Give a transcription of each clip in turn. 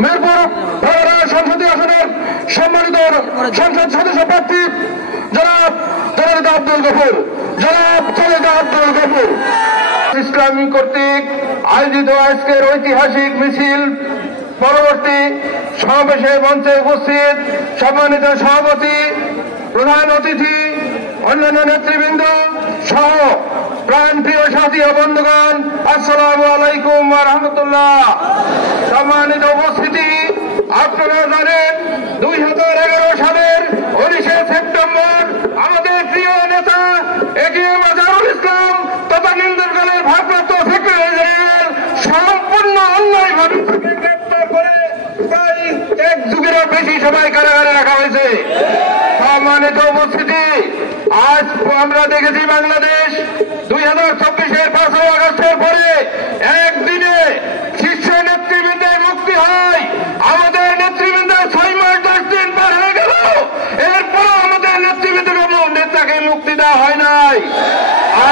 মিরপুর সংসদীয় আসনের সম্মানিত সংসদ সদস্য প্রার্থী জনাব জননেতা আব্দুল গফুর, জনাব জননেতা আব্দুল গফুর। ইসলামী কর্তৃক আয়োজিত আজকের ঐতিহাসিক মিছিল পরবর্তী সমাবেশের মঞ্চে উপস্থিত সম্মানিত সভাপতি, প্রধান অতিথি, অন্যান্য নেতৃবৃন্দ সহ প্রাণপ্রিয় সাথী ও বন্ধুগণ, আসসালামু আলাইকুম ওয়া রাহমাতুল্লাহ। সম্মানিত উপস্থিতি, আপনারা জানেন 2011 সালের 19শে সেপ্টেম্বর আমাদের প্রিয় নেতা এটিএম আজহারুল ইসলাম তদানীন্তনকালের ভারপ্রাপ্ত সেক্রেটারি জেনারেল সম্পূর্ণ অন্যায়ভাবে গ্রেপ্তার করে প্রায় এক যুগেরও বেশি সময় কারাগারে রাখা হয়েছে। সম্মানিত উপস্থিতি, আজ আমরা দেখেছি বাংলাদেশ 2024-এর 5ই আগস্টের পরে একদিনে শীর্ষ নেতৃবৃন্দের মুক্তি হয়। আমাদের নেতৃবৃন্দের 6 মাস 10 দিন পার হয়ে গেল, এরপরও আমাদের নেতাকে মুক্তি দেওয়া হয় নাই।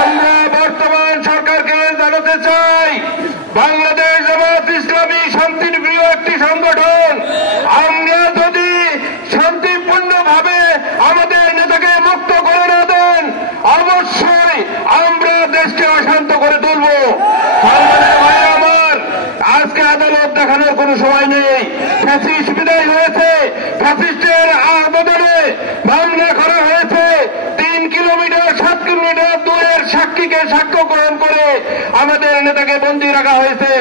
আমরা বর্তমান সরকারকে জানাতে চাই, বাংলাদেশ জামাত ইসলামী শান্তির প্রিয় একটি সংগঠন। আমরা যদি শান্তিপূর্ণভাবে আমাদের নেতাকে মুক্ত করে না দেন, অবশ্যই আমরা দেশকে অশান্ত করে তুলব। ভাই আমার, আজকে আদালত দেখানোর কোন সময় নেই। ফ্যাসিস্ট বিদায় হয়েছে, ফ্যাসিস্টের বদলে মামলা করা হয়েছে। 3 কিলোমিটার 7 কিলোমিটার দূরের সাক্ষীকে সাক্ষ্য গ্রহণ করে আমাদের নেতাকে বন্দী রাখা হয়েছে।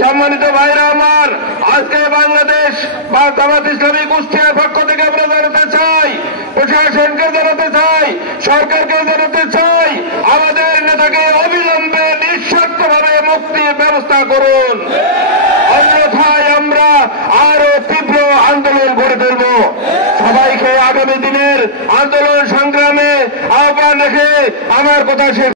সম্মানিত ভাইরা আমার, আজকে বাংলাদেশ বা জামাত ইসলামী কুষ্টিয়ার পক্ষ থেকে আমরা জানাতে চাই, প্রশাসনকে জানাতে চাই, সরকারকে জানাতে চাই, আমাদের নেতাকে অবিলম্বে নিঃস্বার্থভাবে মুক্তির ব্যবস্থা করুন। অন্যথায় আমরা আরো তীব্র আন্দোলন গড়ে তুলব। সবাইকে আগামী দিনের আন্দোলন সংগ্রামে আহ্বান রেখে আমার কথা শেষ